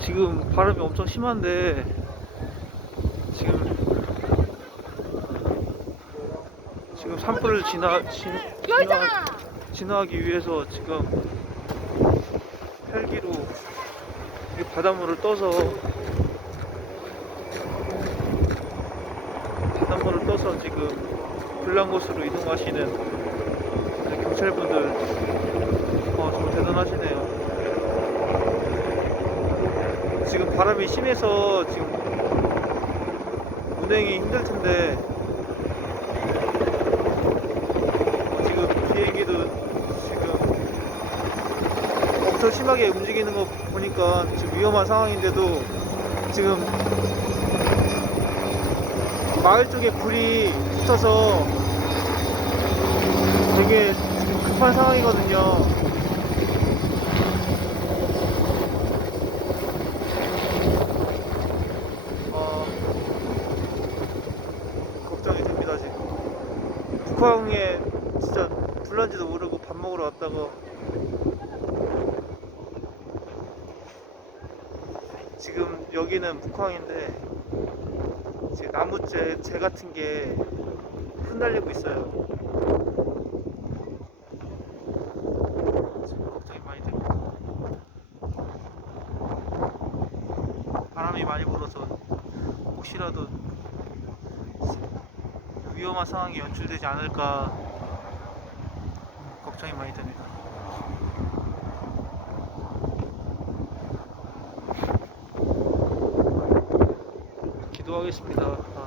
지금 바람이 엄청 심한데 지금 지금 산불을 지나 진, 지나 진화하기 위해서 지금 헬기로 이 바닷물을 떠서 바닷물을 떠서 지금 불난 곳으로 이동하시는 경찰분들 어, 정말 대단하시네요. 지금 바람이 심해서 지금 운행이 힘들 텐데 지금 비행기도 지금 엄청 심하게 움직이는 거 보니까 지금 위험한 상황인데도 지금 마을 쪽에 불이 붙어서 되게 지금 급한 상황이거든요. 어, 걱정이 됩니다 지금. 북한에 진짜 불난지도 모르고 밥 먹으러 왔다가 지금 여기는 북한인데 지금 나무재 재 같은 게 흩날리고 있어요. 지금 걱정이 많이 됩니다. 바람이 많이 불어서 혹시라도 위험한 상황이 연출되지 않을까 걱정이 많이 됩니다. 기도하겠습니다.